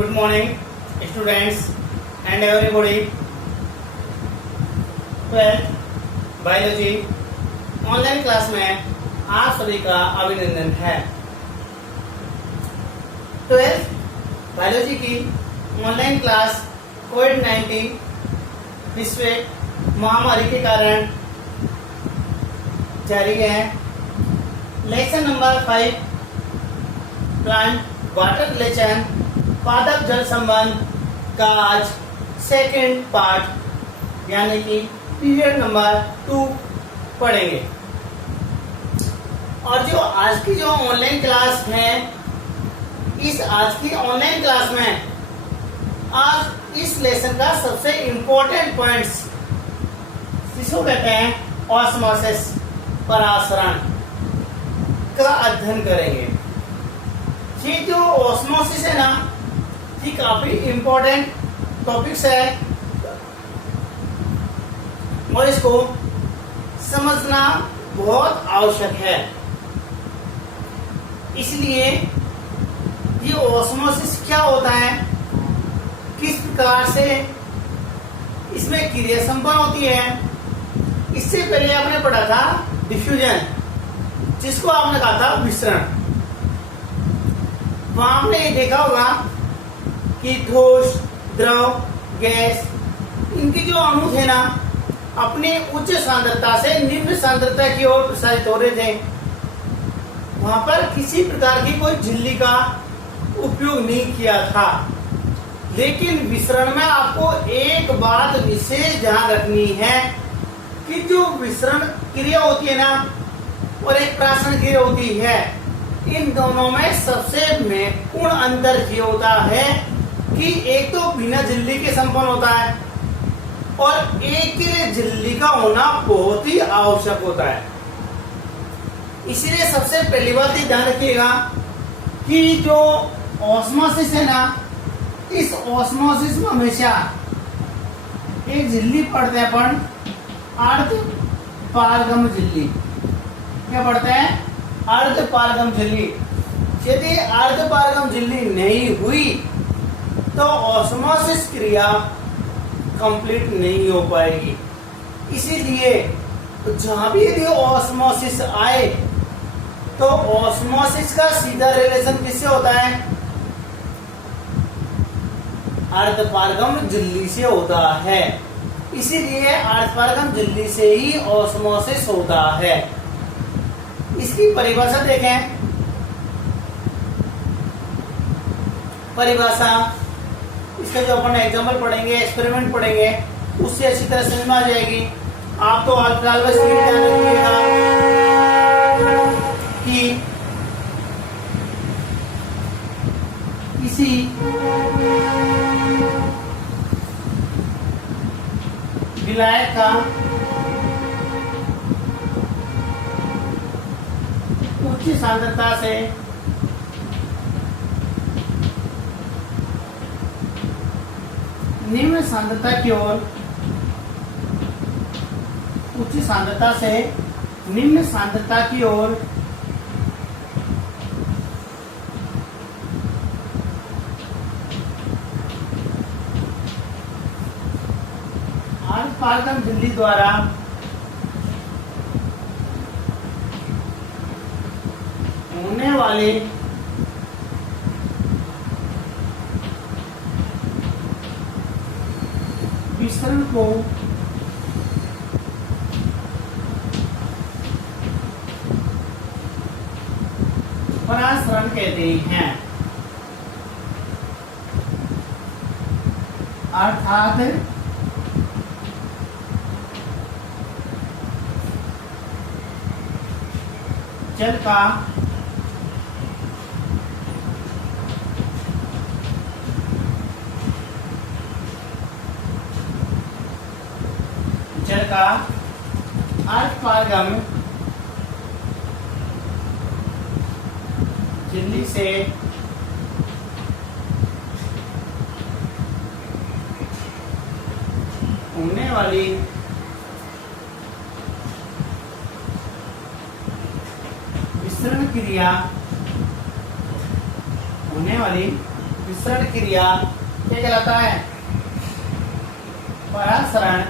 Good morning students and everybody. 12th biology online class में आप सभी का अभिनंदन है। 12th बायोलॉजी की ऑनलाइन क्लास कोविड-19 विश्व महामारी के कारण जारी है। Lesson number 5 plant water relation पादप जल संबंध का आज सेकंड पार्ट यानी कि पीरियड नंबर 2 पढ़ेंगे। और जो आज की जो ऑनलाइन क्लास है, इस आज की ऑनलाइन क्लास में आज इस लेसन का सबसे इम्पोर्टेंट पॉइंट्स जिसको कहते हैं ऑस्मोसिस परासरण का अध्ययन करेंगे। ये जो ऑस्मोसिस है ना, ये काफी इम्पोर्टेंट टॉपिक्स है और इसको समझना बहुत आवश्यक है। इसलिए ये ऑस्मोसिस क्या होता है, किस प्रकार से इसमें क्रिया संपन्न होती है, इससे पहले आपने पढ़ा था डिफ्यूजन, जिसको आपने कहा था विसरण। वहां आपने ये देखा होगा कि ठोस, द्रव, गैस, इनके जो अणु थे ना, अपने उच्च सांद्रता से निम्न सांद्रता की ओर प्रसारित हो रहे थे। वहां पर किसी प्रकार की कोई झिल्ली का उपयोग नहीं किया था। लेकिन विसरण में आपको एक बात विशेष ध्यान रखनी है कि जो विसरण क्रिया होती है ना और एक प्राशन क्रिया होती है, इन दोनों में सबसे महत्वपूर्ण अंतर ये होता है कि एक तो बिना झिल्ली के संपन्न होता है और एक के लिए झिल्ली का होना बहुत ही आवश्यक होता है। इसलिए सबसे पहली बात ये ध्यान रखिएगा कि जो ऑस्मोसिस है ना, इस ऑस्मोसिस में हमेशा एक झिल्ली पढ़ते हैं अपन, अर्ध पारगम झिल्ली। क्या पढ़ते हैं? अर्ध पारगम झिल्ली। यदि अर्ध पारगम झिल्ली नहीं हुई तो ऑस्मोसिस क्रिया कंप्लीट नहीं हो पाएगी। इसीलिए जहां भी यदि ऑस्मोसिस आए तो ऑस्मोसिस का सीधा रिलेशन किससे होता है? अर्ध पारगम झिल्ली से होता है। इसीलिए अर्ध पारगम झिल्ली से ही ऑस्मोसिस होता है। इसकी परिभाषा देखें। परिभाषा इसका जो अपन एग्जाम्पल पढ़ेंगे, एक्सपेरिमेंट पढ़ेंगे, उससे अच्छी तरह समझ में आ जाएगी। आप तो फिलहाल बस ये ध्यान रखिएगा कि किसी विलायक का उच्च सांद्रता से निम्न सांद्रता की ओर, उच्च सांद्रता से निम्न सांद्रता की ओर अर्ध पारगम झिल्ली द्वारा होने वाले विसरण को परासरण कहते हैं। अर्थात जल का अर्ध पारगम झिल्ली से होने वाली विसरण क्रिया होने वाली विसरण क्रिया क्या कहलाता है? परासरण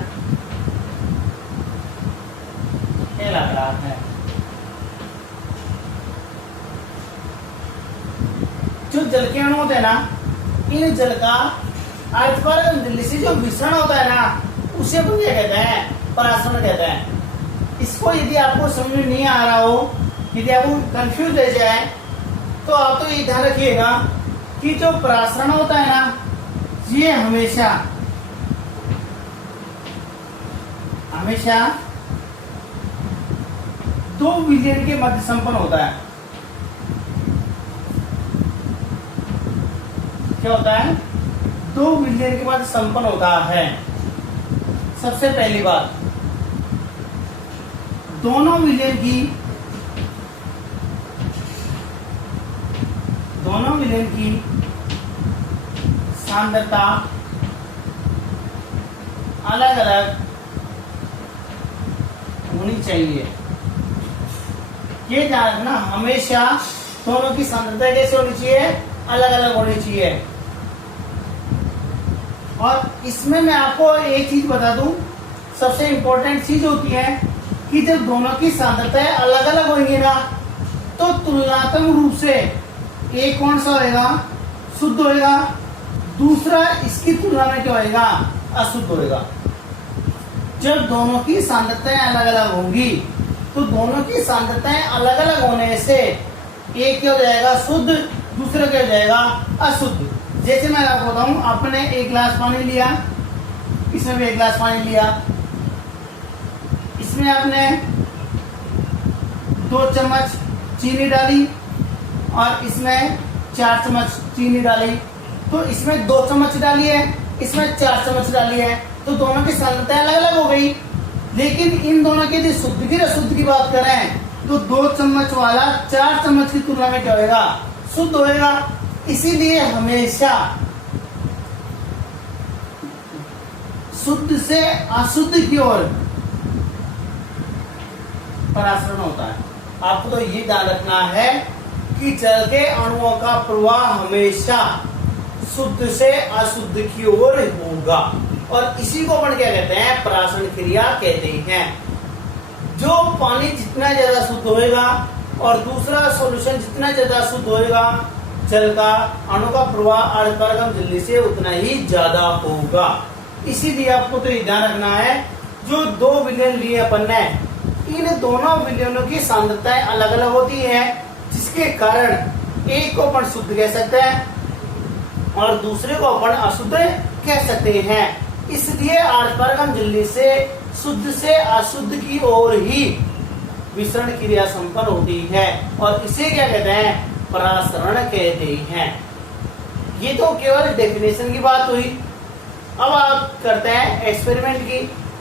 कहलाता है। जो जल के अणु होते हैं ना, इन जल का अर्धपरागम झिल्ली से जो विसरण होता है ना, उसे अपन क्या कहते हैं? परासरण कहते हैं। इसको यदि आपको समझ में नहीं आ रहा हो, यदि आपको कंफ्यूज रह जाए, तो आप तो ये ध्यान रखिएगा कि जो परासरण होता है ना, ये हमेशा दो विलयन के मध्य संपन्न होता है। क्या होता है? दो विलयन के मध्य संपन्न होता है। सबसे पहली बात, दोनों विलयन की सांद्रता अलग अलग होनी चाहिए। ये ध्यान रखना, हमेशा दोनों की सांद्रता कैसे होनी चाहिए? अलग अलग होनी चाहिए। और इसमें मैं आपको एक चीज बता दूं, सबसे इंपॉर्टेंट चीज होती है कि जब दोनों की सांद्रताएं अलग अलग होंगी ना, तो तुलनात्मक रूप से एक कौन सा होएगा? शुद्ध होएगा, दूसरा इसकी तुलना में क्या होएगा? अशुद्ध होएगा। जब दोनों की सांद्रताएं अलग अलग होंगी, तो दोनों की सांद्रताएं अलग अलग होने से एक क्या हो जाएगा? शुद्ध, दूसरा क्या हो जाएगा? अशुद्ध। जैसे मैं आपको बताऊं, आपने एक गिलास पानी लिया, इसमें भी एक गिलास पानी लिया, इसमें आपने 2 चम्मच चीनी डाली और इसमें 4 चम्मच चीनी डाली, तो इसमें 2 चम्मच डाली है, इसमें 4 चम्मच डाली है, तो दोनों की सांद्रताएं अलग अलग हो गई। लेकिन इन दोनों की यदि शुद्ध की अशुद्ध की बात करें, तो 2 चम्मच वाला 4 चम्मच की तुलना में क्या होगा? शुद्ध होएगा। इसीलिए हमेशा शुद्ध से अशुद्ध की ओर परासरण होता है। आपको तो ये ध्यान रखना है कि जल के अणुओं का प्रवाह हमेशा शुद्ध से अशुद्ध की ओर होगा, और इसी को अपन क्या कहते हैं? परासरण क्रिया कहते हैं। जो पानी जितना ज्यादा शुद्ध होएगा और दूसरा सॉल्यूशन जितना ज्यादा शुद्ध होएगा, जल का अणु का प्रवाह अर्धपरागम झिल्ली से उतना ही ज्यादा होगा। इसीलिए आपको तो ये ध्यान रखना है, जो 2 विलयन लिए अपन ने, इन दोनों विलयनों की सांद्रताएं अलग अलग होती है, जिसके कारण एक को अपन शुद्ध कह सकते हैं और दूसरे को अपन अशुद्ध कह सकते हैं। इसलिए अर्धपरागम झिल्ली से शुद्ध से अशुद्ध की ओर ही विसरण क्रिया संपन्न होती है, और इसे क्या कहते हैं? परासरण कहते हैं। ये तो केवल डेफिनेशन की बात हुई। अब आप करते हैं एक्सपेरिमेंट की।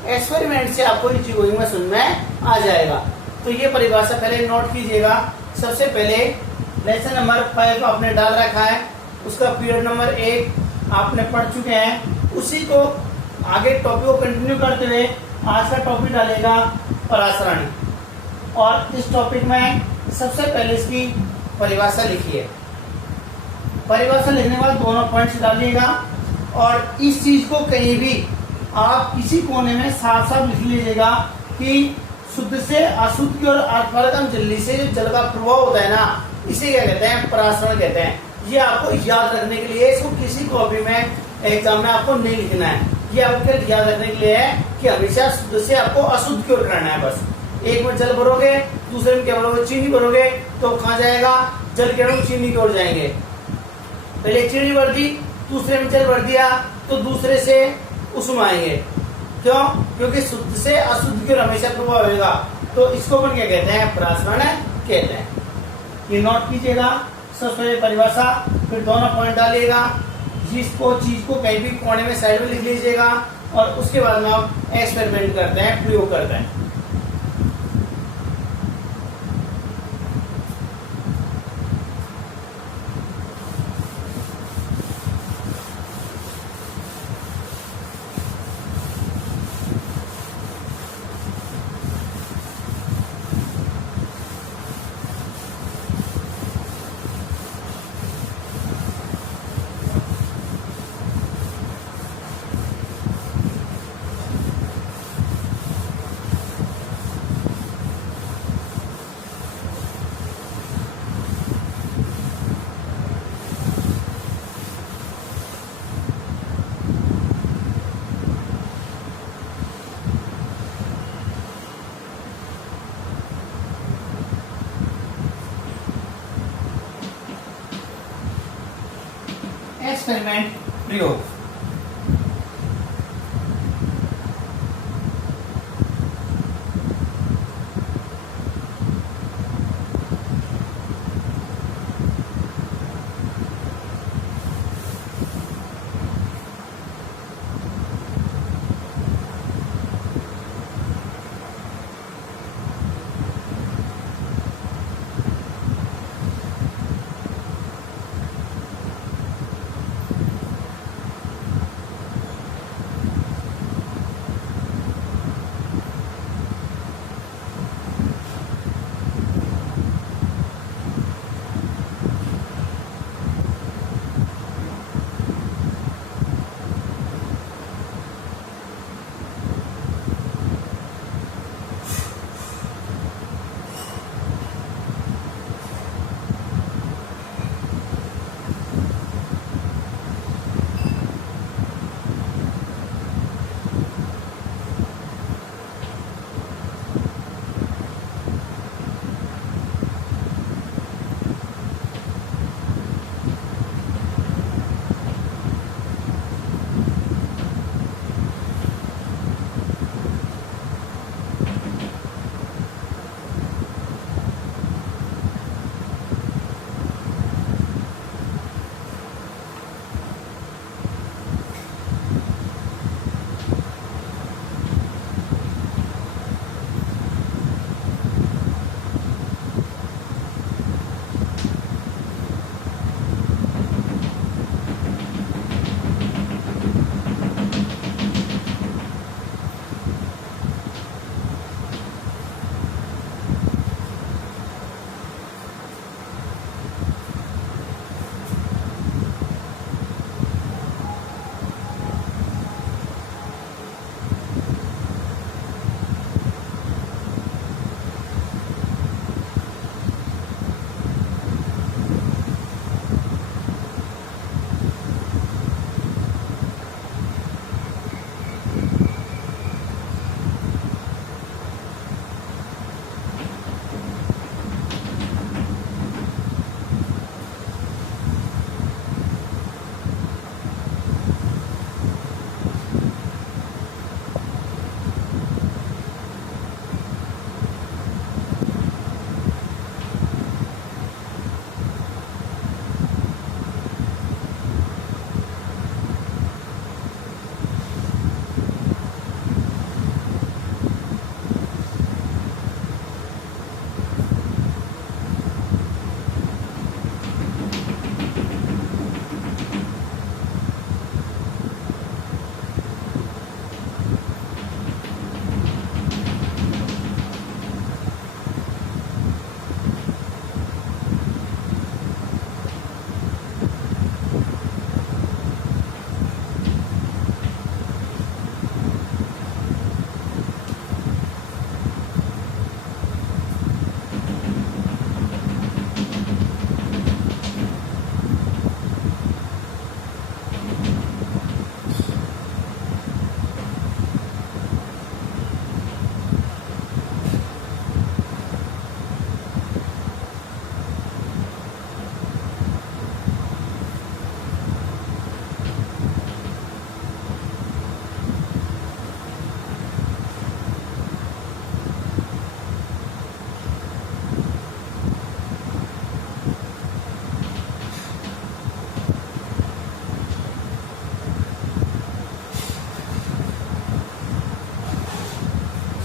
एक्सपेरिमेंट से आपको इन चीजों में समझ में आ जाएगा। तो ये परिभाषा पहले नोट कीजिएगा। सबसे पहले लेसन नंबर 5 आपने डाल रखा है, उसका पीरियड नंबर 1 आपने पढ़ चुके हैं। उसी को आगे टॉपिक को कंटिन्यू करते हुए आज का टॉपिक डालेगा परासरण, और इस टॉपिक में सबसे पहले इसकी परिभाषा लिखिए। परिभाषा लिखने के बाद दोनों पॉइंट्स डालिएगा, और इस चीज को कहीं भी आप किसी कोने में साफ साफ लिख लीजिएगा कि शुद्ध से अशुद्ध की ओर अर्धपरागम झिल्ली से जो जल का प्रवाह होता है ना, इसे क्या कहते हैं? परासरण कहते हैं। ये आपको याद रखने के लिए, इसको किसी कॉपी में एग्जाम में आपको नहीं लिखना है। ये आपको याद रखने के लिए है कि हमेशा शुद्ध से आपको अशुद्ध की ओर करना है। बस एक में जल भरोगे, दूसरे में क्या भरोगे? चीनी भरोगे, तो कहाँ जाएगा? जल के अणु चीनी की ओर जाएंगे। पहले चीनी भर दी, दूसरे में जल भर दिया, तो दूसरे से उसमें आएंगे। क्यों? क्योंकि शुद्ध से अशुद्ध की ओर हमेशा प्रभाव होगा। तो इसको अपन क्या कहते हैं? परासरण कहते हैं। ये नोट कीजिएगा। सबसे पहले परिभाषा, फिर दोनों पॉइंट डालिएगा, जिसको चीज को कहीं भी कोने में साइड में लिख लीजिएगा, और उसके बाद में आप एक्सपेरिमेंट करते हैं, प्रयोग करते हैं। एक्सपेरिमेंट प्रयोग।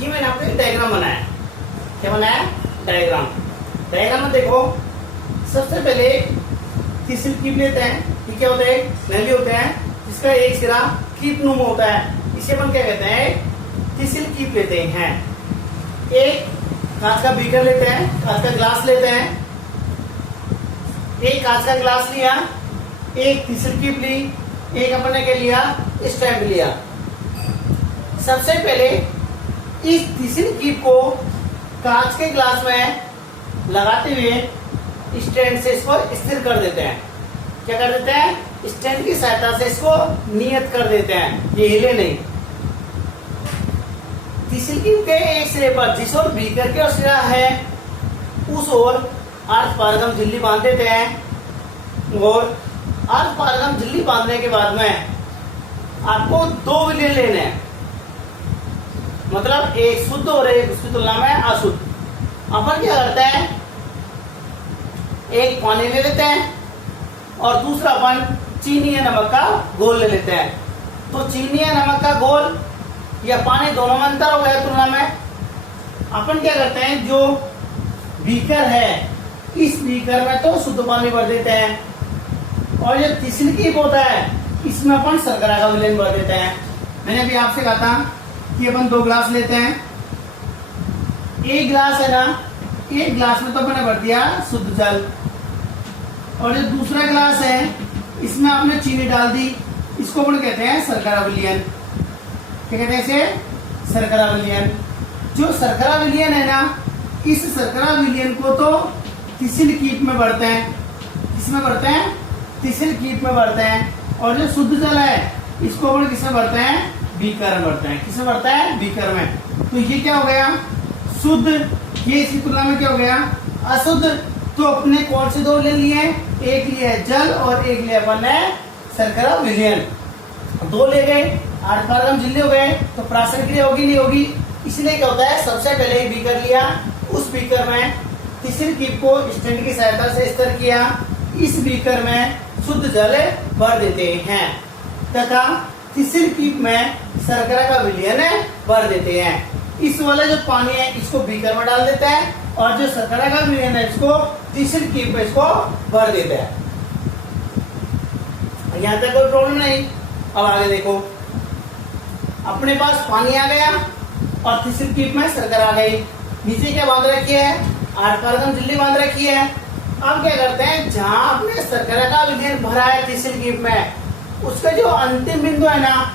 ये मैंने आपको एक डायग्राम बनाया। क्या बनाया? डायग्राम। डायग्राम में देखो, सबसे पहले तीसरी कीप लेते हैं। ये क्या होता है? नली होता है जिसका एक सिरा कीप नुम होता है। इसे अपन क्या कहते हैं? तीसरी कीप लेते हैं। एक कांच का बीकर लेते हैं, कांच का ग्लास लेते हैं। एक कांच का ग्लास लिया, एक तीसरी कीप ली, एक अपन ने क्या लिया? स्टैंड लिया। सबसे पहले इस तीसरी कीप को कांच के ग्लास में लगाते हुए स्टैंड से इसको स्थिर कर देते हैं। क्या कर देते हैं? स्टैंड की सहायता से इसको नियत कर देते हैं, ये हिले नहीं। तीसरी कीप के एक सिरे पर, जिस ओर बीकर के सिरा है उस ओर अर्ध पारगम झिल्ली बांध देते हैं और आज पारगम झिल्ली बांधने के बाद में आपको 2 विलयन लेने हैं, मतलब एक शुद्ध और एक उसकी तुलना में अशुद्ध। अपन क्या करते हैं, एक पानी ले लेते हैं और दूसरा अपन चीनी या नमक का घोल ले लेते हैं। तो चीनी या नमक का घोल या पानी दोनों में अंतर हो गया तुलना में। अपन क्या करते हैं, जो बीकर है इस बीकर में तो शुद्ध पानी भर देते हैं और जो तिसलकीप होता है इसमें अपन शर्करा का विलयन भर देते हैं। मैंने अभी आपसे कहा था कि अपन 2 गिलास लेते हैं, एक गिलास है ना, एक गिलास में तो अपने भर दिया शुद्ध जल और जो दूसरा गिलास है इसमें आपने चीनी डाल दी, इसको अपन कहते हैं शर्करा विलयन। क्या कहते हैं इसे? शर्करा विलयन। जो शर्करा विलयन है ना, इस शर्करा विलयन को तो तिसलकीप में भरते हैं। किसमें भरते हैं? तिसलकीप में भरते हैं। और जो शुद्ध जल है इसको अपन किसमें भरते हैं? बीकर में भरते हैं। किसमें भरते हैं? बीकर में। तो ये क्या हो गया? शुद्ध। ये इसकी तुलना में क्या हो गया? अशुद्ध। तो अपने कौन से 2 ले लिए? एक लिया है जल और एक लिया अपन ने शर्करा विलयन। 2 ले गए, 8 पारगम झिल्ली हो गए, तो प्राशन क्रिया होगी नहीं होगी? इसलिए क्या होता है, सबसे पहले एक बीकर लिया, उस बीकर में तिसलकीप को स्टैंड की सहायता से स्थिर किया, इस बीकर में शुद्ध जल भर देते हैं तथा तिसलकीप में शर्करा का विलयन भर देते हैं। इस वाला जो पानी है इसको बीकर में डाल देते हैं और जो शर्करा का विलयन है इसको तिसलकीप में इसको भर देते हैं। यहाँ तक कोई प्रॉब्लम नहीं। अब आगे देखो, अपने पास पानी आ गया और तिसलकीप में शर्करा आ गई। नीचे क्या बांध रखी है? 8 पारगम झिल्ली बांध रखी है। अब क्या करते हैं, जहां आपने शर्करा का विलयन भरा है तिसलकीप में, उसका जो अंतिम बिंदु है ना,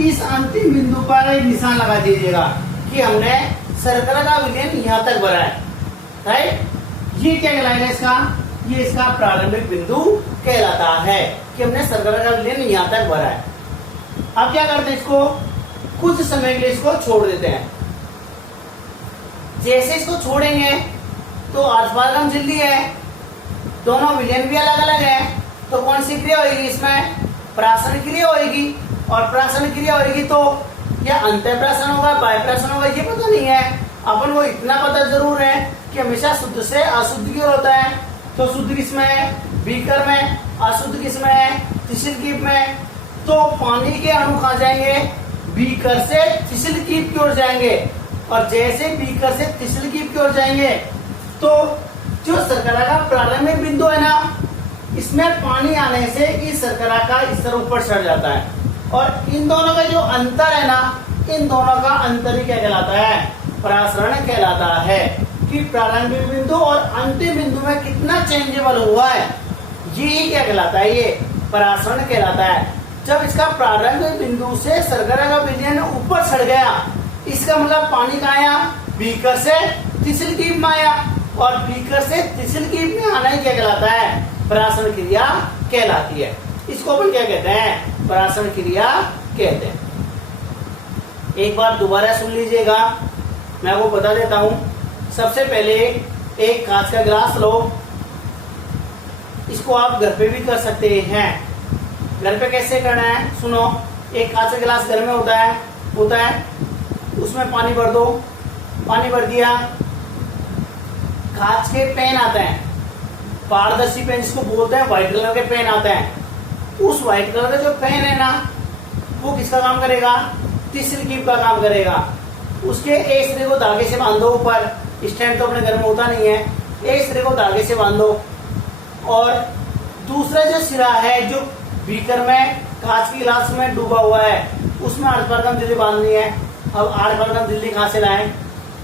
इस अंतिम बिंदु पर एक निशान लगा दीजिएगा कि हमने शर्करा का विलयन यहाँ तक भरा है। राइट? ये क्या कहलाएगा इसका? ये इसका प्रारंभिक बिंदु कहलाता है कि हमने शर्करा का विलयन यहाँ तक भरा है। अब क्या करते हैं, इसको कुछ समय के लिए इसको छोड़ देते हैं। जैसे इसको छोड़ेंगे तो 8 पारगम झिल्ली है, दोनों विलयन भी अलग अलग है, तो कौन सी क्रिया होगी इसमें? प्राशन क्रिया होगी। और प्राशन क्रिया होगी तो या अंतःप्राशन होगा, बाह्य प्राशन होगा, ये पता नहीं है। अपन को इतना पता जरूर है कि हमेशा शुद्ध से अशुद्ध की ओर होता है। तो शुद्ध किसमें है? बीकर में। अशुद्ध किसमें है? तिसलकीप में। तो पानी के अणु कहाँ जाएंगे? बीकर से तिसलकीप की ओर जाएंगे और जैसे बीकर से तिसलकीप की ओर जाएंगे तो जो शर्करा का प्रारंभिक बिंदु है ना, इसमें पानी आने से इस शर्करा का स्तर ऊपर चढ़ जाता है और इन दोनों का जो अंतर है ना, इन दोनों का अंतर ही क्या कहलाता है? प्रासरण कहलाता है। कि प्रारंभिक बिंदु और अंतिम बिंदु में कितना चेंजेबल हुआ है, ये क्या कहलाता है? ये प्रासरण कहलाता है। जब इसका प्रारंभिक बिंदु से शर्करा का विलयन ऊपर चढ़ गया, इसका मतलब पानी कहाँ आया? बीकर से तिसलकीप में आया और बीकर से तिसलकीप में आना ही क्या कहलाता है? प्राशन क्रिया कहलाती है। इसको अपन क्या कहते हैं? प्राशन क्रिया कहते हैं। एक बार दोबारा सुन लीजिएगा, मैं आपको बता देता हूं। सबसे पहले एक कांच का गिलास लो, इसको आप घर पे भी कर सकते हैं। घर पे कैसे करना है सुनो। एक कांच का गिलास घर में होता है, उसमें पानी भर दो। पानी भर दिया, कांच के पेन आते हैं, पारदर्शी पेन जिसको बोलते हैं, व्हाइट कलर के पेन आते हैं। उस व्हाइट कलर का जो पेन है ना, वो किसका काम करेगा? तिसलकीप का काम करेगा। उसके एक सिरे को धागे से बांधो ऊपर, स्टैंड तो अपने घर में होता नहीं है, एक सिरे को धागे से बांधो और दूसरा जो सिरा है जो बीकर में कांच की गिलास में डूबा हुआ है, उसमें 8 पारगम झिल्ली बांधनी है। अब 8 पारगम झिल्ली कहाँ से लाएं?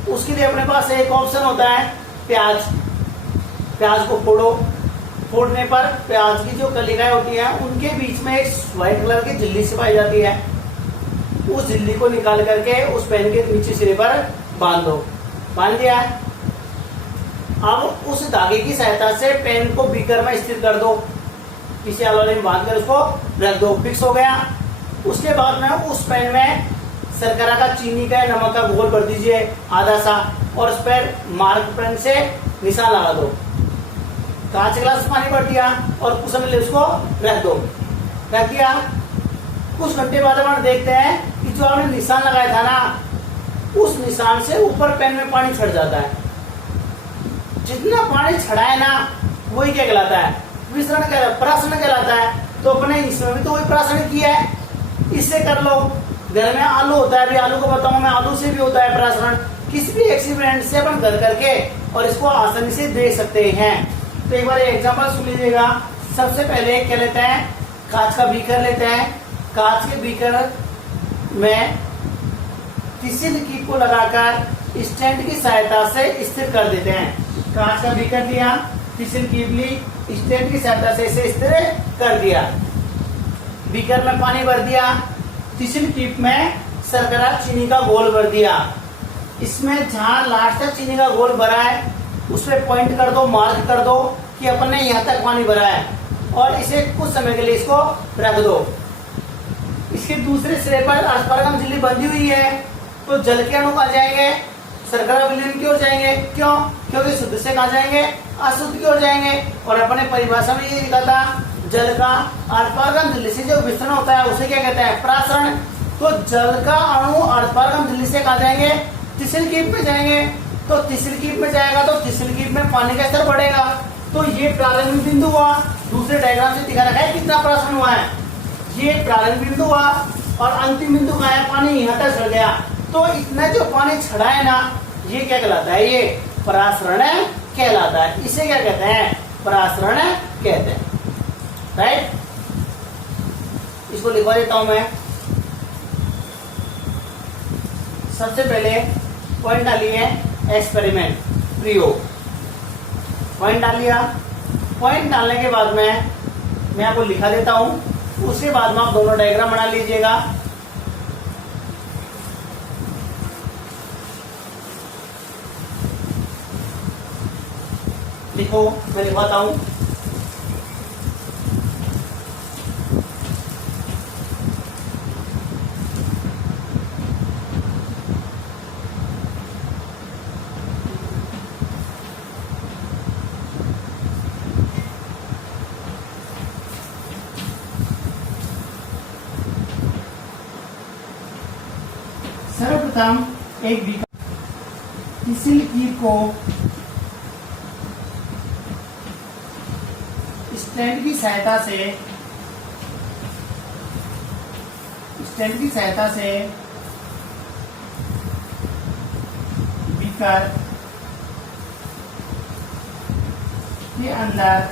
उसके लिए अपने पास एक ऑप्शन होता है, प्याज। प्याज को फोड़ो, फोड़ने पर प्याज की जो कलिकाएं होती हैं उनके बीच में एक व्हाइट कलर की झिल्ली सी पाई जाती है। उस झिल्ली को निकाल करके उस पेन के नीचे सिरे पर बांध दो। बांध दिया। अब उस धागे की सहायता से पेन को बीकर में स्थिर कर दो, किसी आलोने में बांध कर उसको रख दो, फिक्स हो गया। उसके बाद में उस पेन में शर्करा का, चीनी का, नमक का घोल भर दीजिए आधा सा और उस पर मार्क पेन से निशान लगा दो। कांच गिलास पानी भर दिया और कुछ समय उसको रख दो। रख दिया, कुछ घंटे बाद अपन देखते हैं कि जो आपने निशान लगाया था ना, उस निशान से ऊपर पेन में पानी छड़ जाता है। जितना पानी छड़ा है ना, वही क्या कहलाता है? विसरण कहलाता है, प्राशन कहलाता है। तो अपने इसमें भी तो वही प्राशन किया है, इससे कर लो। घर में आलू होता है, अभी आलू को बताऊं मैं, आलू से भी होता है प्राशन। किसी भी एक्सपेरिमेंट से अपन कर करके और इसको आसानी से देख सकते हैं। तो एक बार एग्जांपल सुन लीजिएगा। सबसे पहले क्या लेते हैं? कांच का बीकर लेते हैं। कांच के बीकर में टिश्यू कीप को लगाकर स्टैंड की सहायता से स्थिर कर देते हैं। कांच का बीकर लिया, टिश्यू कीप ली, स्टैंड की सहायता से इसे स्थिर कर दिया। बीकर में पानी भर दिया, टिश्यू कीप में शर्करा चीनी का घोल भर दिया। इसमें जहां लास्ट तक चीनी का घोल भरा है उस पर पॉइंट कर दो, मार्क कर दो कि अपन ने यहाँ तक पानी भरा है, और इसे कुछ समय के लिए इसको रख दो। इसके दूसरे सिरे पर अस्पारगम झिल्ली बंधी हुई है, तो जल के अणु आ जाएंगे, शर्करा विलीन की ओर जाएंगे। क्यों? क्योंकि शुद्ध से कहा जाएंगे, अशुद्ध की ओर जाएंगे। और अपने परिभाषा में ये लिखा था, जल का अस्पारगम झिल्ली से जो विस्तरण होता है उसे क्या कहते हैं? प्रासरण। तो जल का अणु अस्पारगम झिल्ली से कहा जाएंगे, टिश्यू कीप में जाएंगे। तो टिश्यू कीप में जाएगा तो टिश्यू कीप में पानी का स्तर बढ़ेगा। तो ये प्रारंभिक बिंदु हुआ। दूसरे डायग्राम से दिखा रखा है कितना प्राशन हुआ है। ये प्रारंभिक बिंदु हुआ और अंतिम बिंदु कहाँ है? पानी यहाँ तक चढ़ गया। तो इतना जो पानी छड़ा है ना, ये क्या कहलाता है? ये प्रासरण कहलाता है। इसे क्या कहते हैं? प्रासरण कहते हैं। राइट, इसको लिखवा देता हूं मैं। सबसे पहले पॉइंट डालिए, एक्सपेरिमेंट, प्रयोग। पॉइंट डाल लिया। पॉइंट डालने के बाद में मैं आपको लिखा देता हूं, उसके बाद में आप दोनों डायग्राम बना लीजिएगा। लिखो, मैं लिखवाता हूं। सर्वप्रथम एक टिश्यू कीप को स्टैंड की सहायता से बीकर के अंदर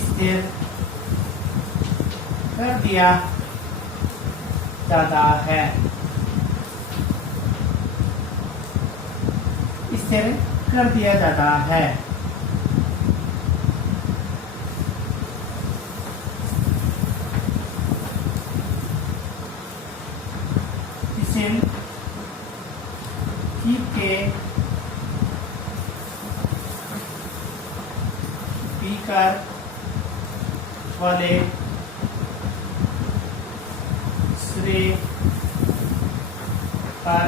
स्थिर कर दिया जाता है। स्थिर कर दिया जाता है। टिश्यू कीप के बीकर वाले सिरे पर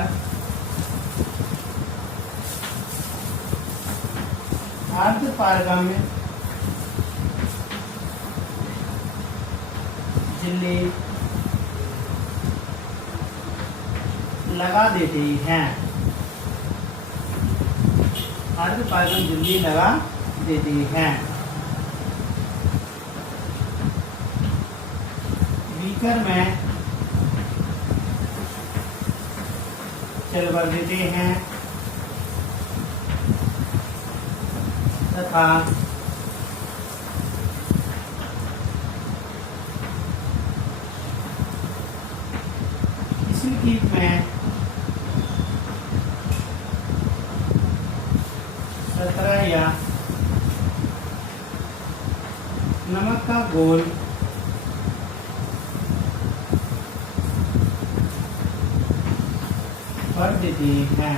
अर्धपारगम्य झिल्ली लगा देते हैं। अर्धपारगम्य झिल्ली लगा देते हैं। बीकर में जल भर देते हैं तथा टिश्यू कीप में शर्करा या नमक का घोल भर देती हैं।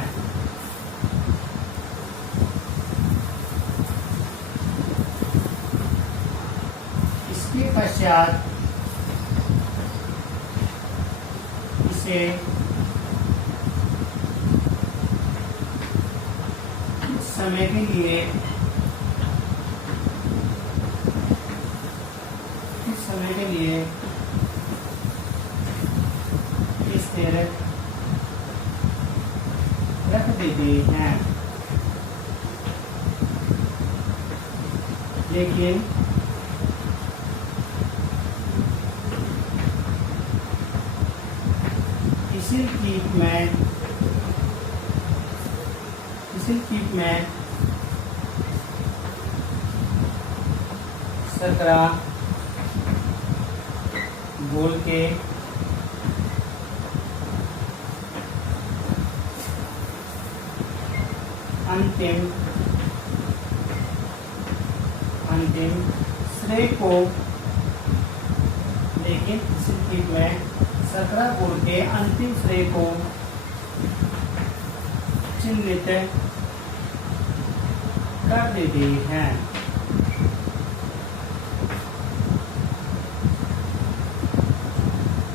इसके पश्चात इसे समय के लिए स्थिर रख देते हैं, लेकिन किसी कीप में सकरा बोल के अंतिम श्रेय को, लेकिन किसी कीप में सकरा बोल के अंतिम श्रेय को चिन्हित कर देते हैं।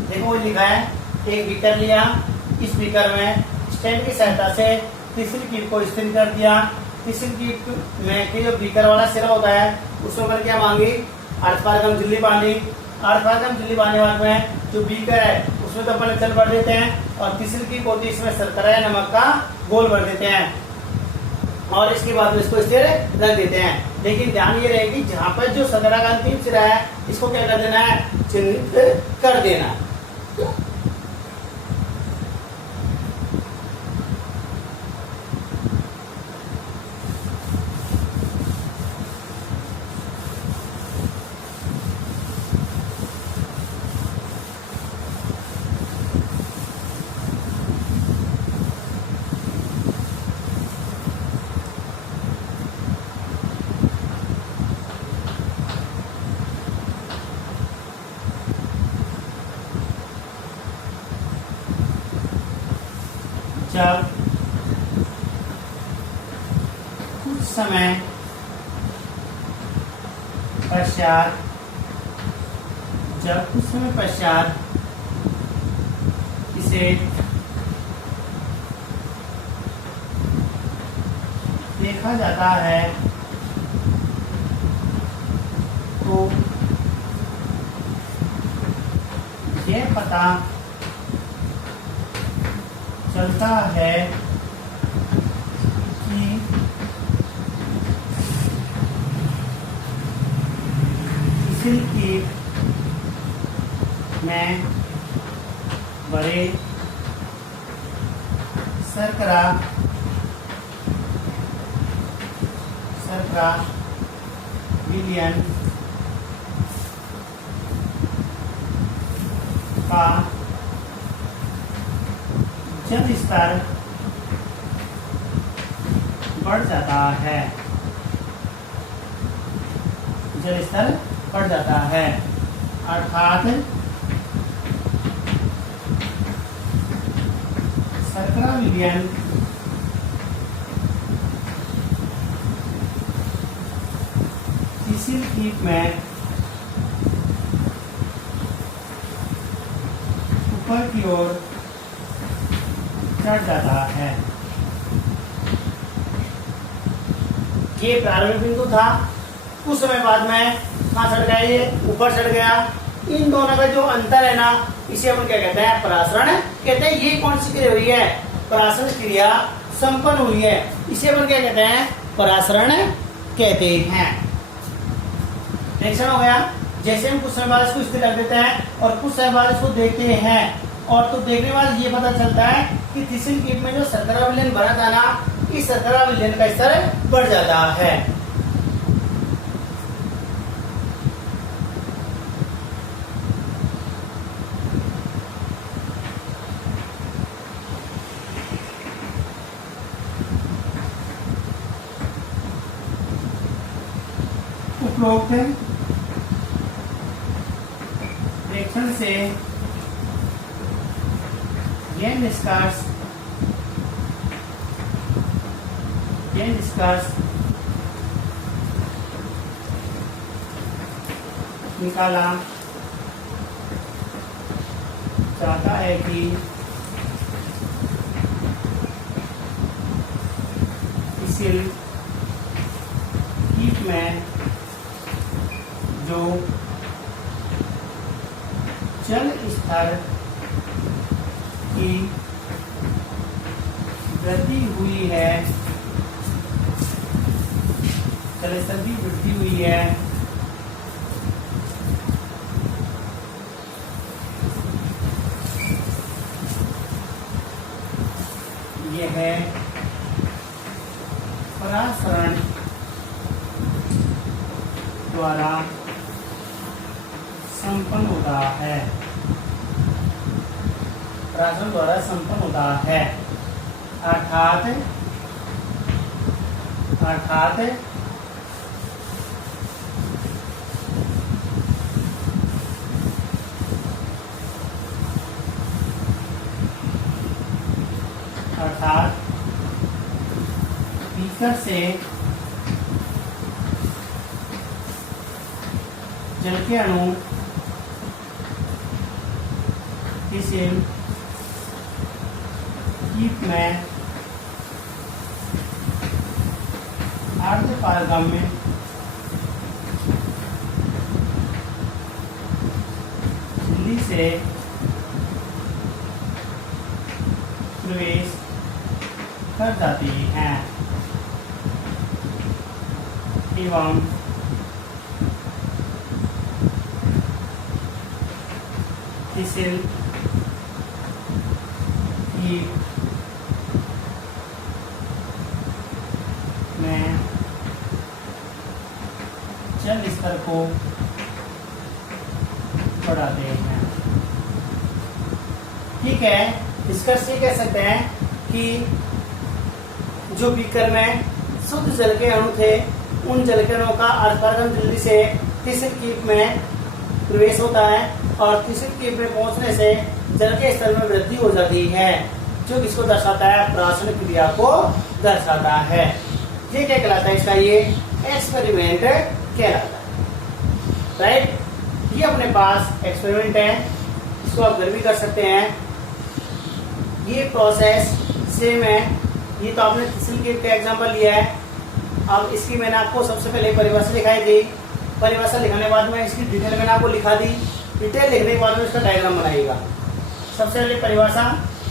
देखो वो लिखा है, एक बीकर लिया, इस बीकर में स्टैंड की सहायता से तीसरी कीप को स्थिर कर दिया। तीसरी कीप में के जो बीकर वाला सिरा होता है उसमें पर क्या मांगी, अर्धपारगम झिल्ली बांधी। अर्धपारगम झिल्ली बांधने बाद में जो बीकर है उसमें तो अपन जल भर देते हैं और तीसरी कीप होती है इसमें शर्करा या नमक का घोल भर देते हैं और इसके बाद इसको स्थिर रख देते हैं। लेकिन ध्यान ये रहे कि जहाँ पर जो शर्करा का अंतिम सिरा है इसको क्या कर देना है, चिन्हित कर देना। जब कुछ समय पश्चात इसे देखा जाता है तो यह पता चलता है कि किसी कीप में बड़े शर्करा विलयन का जल स्तर बढ़ जाता है, जल स्तर बढ़ जाता है, अर्थात शर्करा विलयन किसी कीप में ऊपर की ओर चढ़ जाता है। ये प्रारंभिक बिंदु था, कुछ समय बाद में कहाँ चढ़ गया, ये ऊपर चढ़ गया। इन दोनों का जो अंतर है ना इसे अपन क्या कहते हैं, परासरण कहते हैं। ये कौन सी क्रिया हुई है, परासरण क्रिया संपन्न हुई है, इसे अपन क्या कहते हैं, परासरण कहते हैं। रिएक्शन हो गया। जैसे हम कुछ समय बाद इसको स्थिर रख देते हैं और कुछ समय बाद इसको देखते हैं और तो देखने के बाद ये पता चलता है कि तीसरी कीप में जो शर्करा विलयन भरा था ना, इस शर्करा विलयन का स्तर बढ़ जाता है। उपरोक्त रिएक्शन से यह निष्कर्ष निकाला चाहता है कि इसिल जो जल स्तर की वृद्धि हुई है, जल स्तर की वृद्धि हुई है, यह परासरण द्वारा संपन्न होता है, परासरण द्वारा संपन्न होता है। अर्थात बीकर से जल के अणु किसी कीप में अर्धपारगम्य झिल्ली से प्रवेश कर जाती हैं एवं फिसल में जल स्तर को बढ़ाते हैं। ठीक है, निष्कर्ष ये कह सकते हैं कि जो बीकर में शुद्ध जल के अणु थे, उन जल के अणुओं का अर्धपारगम्य झिल्ली से तीसरी कीप में प्रवेश होता है और तीसरी कीप में पहुंचने से जल के स्तर में वृद्धि हो जाती है, जो किसको दर्शाता है? प्राशन क्रिया को दर्शाता है। ये क्या कहलाता है? इसका ये एक्सपेरिमेंट कहलाता है। राइट, ये अपने पास एक्सपेरिमेंट है, इसको आप घर भी कर सकते हैं। ये प्रोसेस सेम है। ये तो आपने तीसरी कीप का एग्जांपल लिया है। अब इसकी मैंने आपको सबसे पहले परिभाषा दिखाई दी। परिभाषा लिखने के बाद में इसकी डिटेल मैंने आपको लिखा दी। डिटेल लिखने के बाद में इसका डायग्राम बनाइएगा। सबसे पहले परिभाषा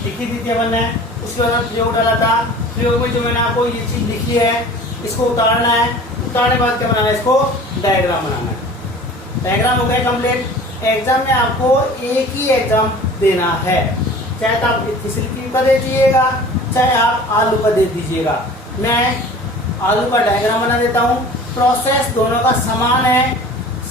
लिखी थी अपन ने, उसके बाद प्रयोग डाला था। प्रयोग में जो मैंने आपको ये चीज लिखी है, इसको उतारना है। उतारने के बाद क्या बनाना है? इसको डायग्राम बनाना है। डायग्राम हो गया कंप्लीट। एग्जाम में आपको एक ही एग्जाम देना है, चाहे तो आप तीसरी कीप का दे दीजिएगा, चाहे आप आलू का दे दीजिएगा। मैं आलू का डायग्राम बना देता हूँ। प्रोसेस दोनों का समान है,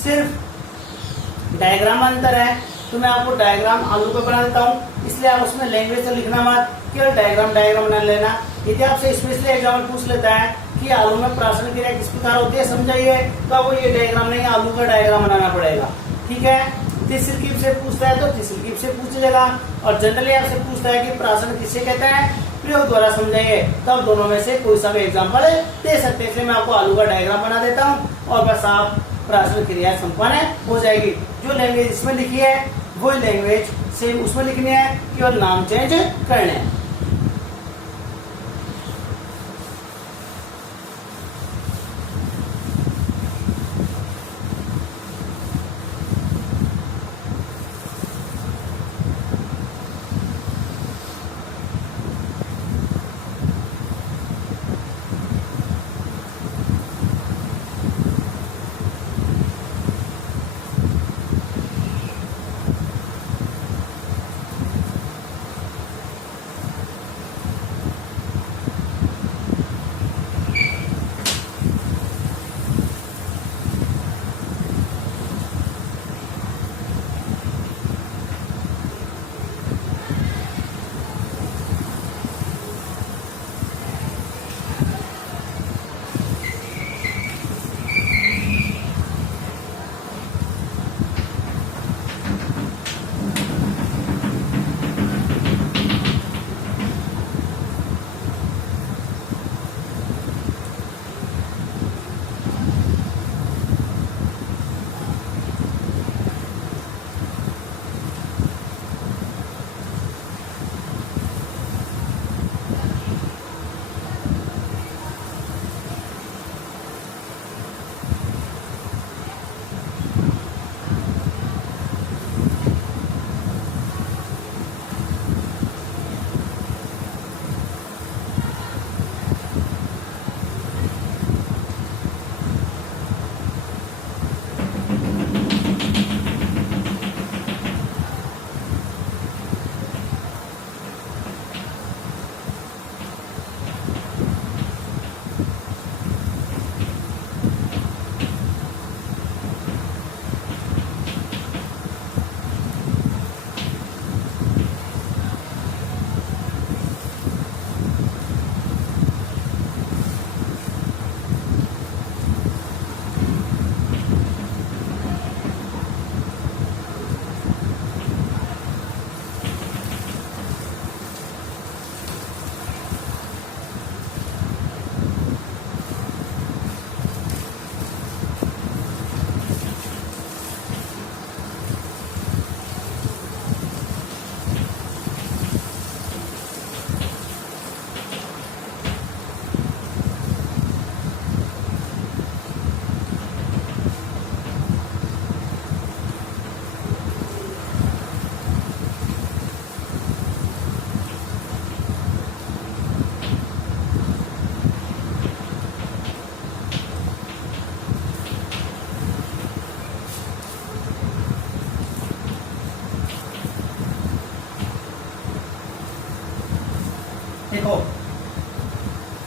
सिर्फ डायग्राम अंतर है। तो मैं आपको डायग्राम आलू का बना देता हूँ, इसलिए आप उसमें लैंग्वेज तो लिखना मत, केवल डायग्राम बना लेना। यदि आपसे इसमें इसलिए एग्जाम्पल पूछ लेता है कि आलू में प्राशन क्रिया किस प्रकार होती है, समझाइए, तो आपको ये डायग्राम नहीं, आलू का डायग्राम बनाना पड़ेगा। ठीक है। तीसरी कीप से पूछता है तो तीसरी कीप से पूछ लेगा, और जनरली आपसे पूछता है कि प्राशन किसे कहते हैं, प्रयोग द्वारा समझाइए, तब दोनों में से कोई सा भी एग्जाम्पल दे सकते हैं। इसलिए मैं आपको आलू का डायग्राम बना देता हूँ और बस आप प्राशन क्रिया संपन्न हो जाएगी। जो लैंग्वेज इसमें लिखी है वही लैंग्वेज सेम उसमें लिखनी है, केवल नाम चेंज करने हैं।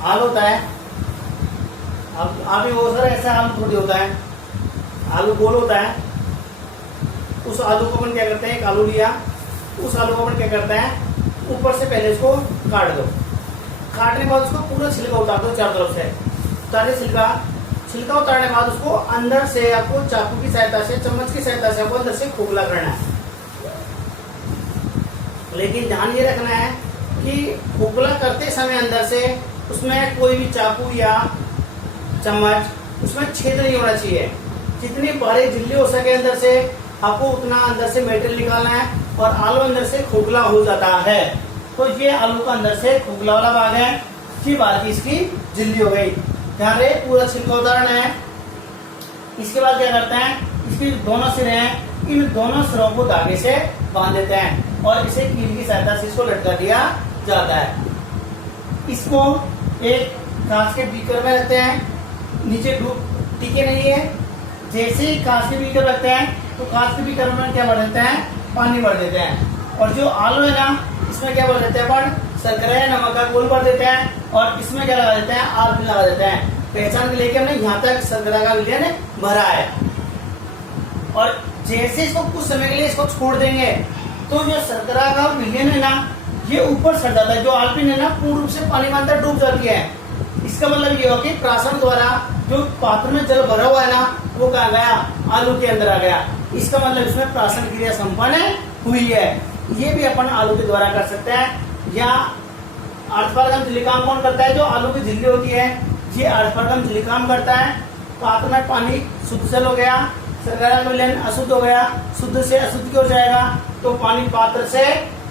आलू होता है, अब आप वो सर ऐसा आलू थोड़ी होता है, आलू गोल होता है। उस आलू को अपन क्या करते हैं, एक आलू लिया, उस आलू को अपन क्या करते हैं, ऊपर से पहले इसको काट दो, काटने के बाद उसको पूरा छिलका उतार दो चारों तरफ से, उतारे छिलका, छिलका उतारने के बाद उसको अंदर से आपको चाकू की सहायता से, चम्मच की सहायता से आपको अंदर से खोखला करना है। लेकिन ध्यान ये रखना है कि खोखला करते समय अंदर से उसमें कोई भी चाकू या चम्मच उसमें छेद नहीं होना चाहिए। जितनी बारीक झिल्ली हो सके अंदर से आपको उतना अंदर से मटेरियल निकालना है, और आलू अंदर से खोखला हो जाता है। तो ये आलू का अंदर से खोखला वाला भाग है, फिर बाकी इसकी झिल्ली हो गई। ध्यान रहे पूरा छिलका उतारना है। इसके बाद क्या करते हैं, इसके दोनों सिरे हैं, इन दोनों सिरों को धागे से बांध देते हैं और इसे कील की सहायता से इसको लटका दिया जाता है। इसको एक कांच के बीकर में रखते हैं, नीचे डूब टिके नहीं है। जैसे ही कांच के बीकर रखते हैं तो कांच के बीकर में क्या भर देते हैं, पानी भर देते हैं, और जो आलू है ना इसमें क्या भर देते हैं, अपन शर्करा या नमक का घोल भर देते हैं, और इसमें क्या लगा देते हैं, आलू लगा देते हैं। पहचान के लेके हमने यहाँ तक शर्करा का विलयन भरा है। और जैसे इसको कुछ समय के लिए इसको छोड़ देंगे तो जो शर्करा का विलयन है ना ये ऊपर चढ़ जाता है, जो आलपिन है ना पूर्ण रूप से पानी में अंदर डूब जाती है। इसका मतलब ये हो कि प्राशन द्वारा जो पात्र में जल भरा हुआ है ना वो कहाँ गया, आलू के अंदर आ गया। इसका मतलब इसमें प्राशन क्रिया संपन्न हुई है। ये भी अपन आलू के द्वारा कर सकते हैं। या अर्थपारगम झिल्ली काम कौन करता है, जो आलू की झिल्ली होती है ये अर्थपारगम झिल्ली काम करता है। पात्र में पानी शुद्ध जल हो गया, शर्करा का विलयन अशुद्ध हो गया, शुद्ध से अशुद्ध की ओर जाएगा तो पानी पात्र से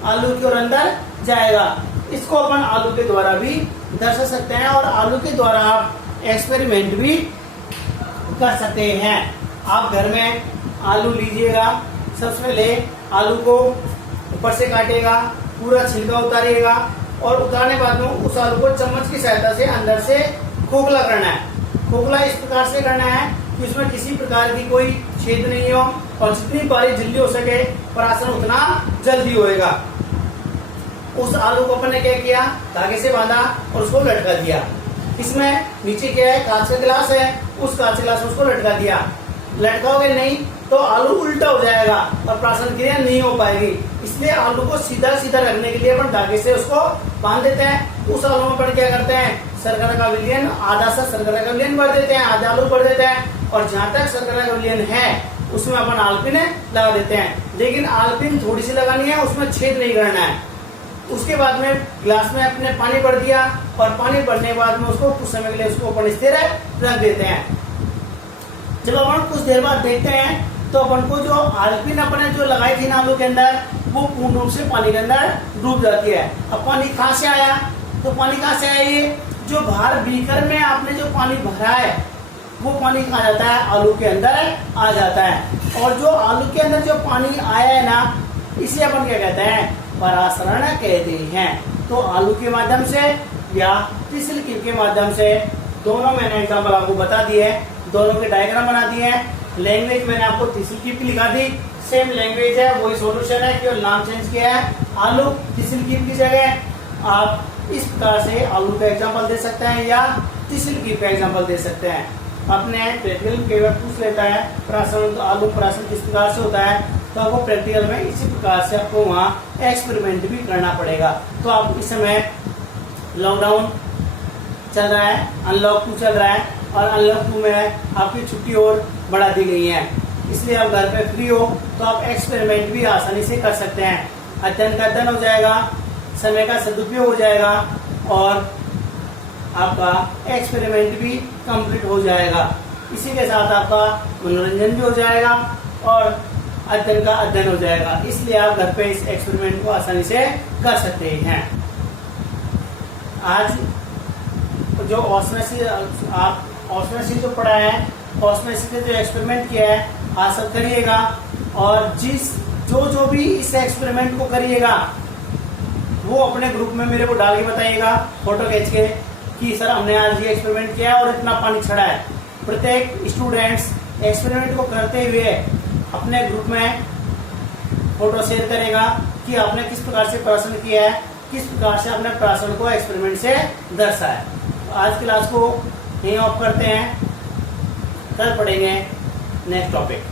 आलू की ओर अंदर जाएगा। इसको अपन आलू के द्वारा भी दर्शा सकते हैं, और आलू के द्वारा आप एक्सपेरिमेंट भी कर सकते हैं। आप घर में आलू लीजिएगा, सबसे पहले आलू को ऊपर से काटेगा, पूरा छिलका उतारिएगा, और उतारने बाद में उस आलू को चम्मच की सहायता से अंदर से खोखला करना है। खोखला इस प्रकार से करना है कि उसमें किसी प्रकार की कोई छेद नहीं हो, और जितनी बारीक झिल्ली हो सके प्राशन उतना जल्दी होएगा। उस आलू को अपन ने क्या किया, धागे से बांधा और उसको लटका दिया। इसमें नीचे क्या है, कांच का गिलास है, उस कांच के गिलास में उसको लटका दिया। लटकाओगे नहीं तो आलू उल्टा हो जाएगा और प्राशन क्रिया नहीं हो पाएगी। इसलिए आलू को सीधा सीधा रखने के लिए अपन धागे से उसको बांध देते हैं। उस आलू में अपन क्या करते हैं, शर्करा का विलयन आधा सा शर्करा का विलयन भर देते हैं, आधा आलू भर देते हैं, और जहां तक शर्करा का विलयन है उसमें अपन आलपिन लगा देते हैं। लेकिन आलपिन थोड़ी सी लगानी है, उसमें छेद नहीं करना है। उसके बाद में गिलास में अपने पानी भर दिया, और पानी भरने के बाद में उसको कुछ समय के लिए उसको अपन स्थिर रख देते हैं। जब अपन कुछ देर बाद देखते हैं तो अपन को जो आलपिन अपने जो लगाई थी ना आलू के अंदर वो पूर्ण रूप से पानी के अंदर डूब जाती है। अब पानी कहाँ से आया, तो पानी कहाँ से आया, ये जो बाहर बीकर में आपने जो पानी भरा है वो पानी कहाँ जाता है, आलू के अंदर आ जाता है। और जो आलू के अंदर जो पानी आया है ना इसे अपन क्या कहते हैं, परासरण कहते हैं। तो आलू के माध्यम से या टिश्यू कीप के माध्यम से, दोनों मैंने एग्जाम्पल आपको बता दिए, दोनों के डायग्राम बना दिए हैं। लैंग्वेज मैंने आपको टिश्यू कीप की लिखा दी, सेम लैंग्वेज है, वही सॉल्यूशन है, केवल नाम चेंज किया है। आलू टिश्यू कीप की जगह आप इस प्रकार से आलू का एग्जाम्पल दे सकते हैं या टिश्यू कीप का एग्जाम्पल दे सकते हैं। अपने प्रैक्टिकल केवल पूछ लेता है प्राशन, आलू प्राशन किस प्रकार से होता है, तो आपको प्रैक्टिकल में इसी प्रकार से आपको वहाँ एक्सपेरिमेंट भी करना पड़ेगा। तो आप इस समय लॉकडाउन चल रहा है, अनलॉक 2 चल रहा है, और अनलॉक 2 में आपकी छुट्टी और बढ़ा दी गई है। इसलिए आप घर पे फ्री हो तो आप एक्सपेरिमेंट भी आसानी से कर सकते हैं। अध्ययन का अध्ययन हो जाएगा, समय का सदुपयोग हो जाएगा, और आपका एक्सपेरिमेंट भी कंप्लीट हो जाएगा। इसी के साथ आपका मनोरंजन भी हो जाएगा और अध्ययन का अध्ययन हो जाएगा। इसलिए आप घर पे इस एक्सपेरिमेंट को आसानी से कर सकते हैं। आज जो ऑस्मोसिस जो पढ़ा है, ऑस्मोसिस के जो एक्सपेरिमेंट किया है आज सब करिएगा, और जो भी इस एक्सपेरिमेंट को करिएगा वो अपने ग्रुप में मेरे को डाल के बताइएगा, फोटो खींच के, कि सर हमने आज ये एक्सपेरिमेंट किया और इतना पानी छड़ा है। प्रत्येक स्टूडेंट्स एक्सपेरिमेंट को करते हुए अपने ग्रुप में फोटो शेयर करेगा कि आपने किस प्रकार से प्राशन किया है, किस प्रकार से अपने प्राशन को एक्सपेरिमेंट से दर्शाया है। आज की क्लास को यहीं ऑफ करते हैं, कल पढ़ेंगे नेक्स्ट टॉपिक।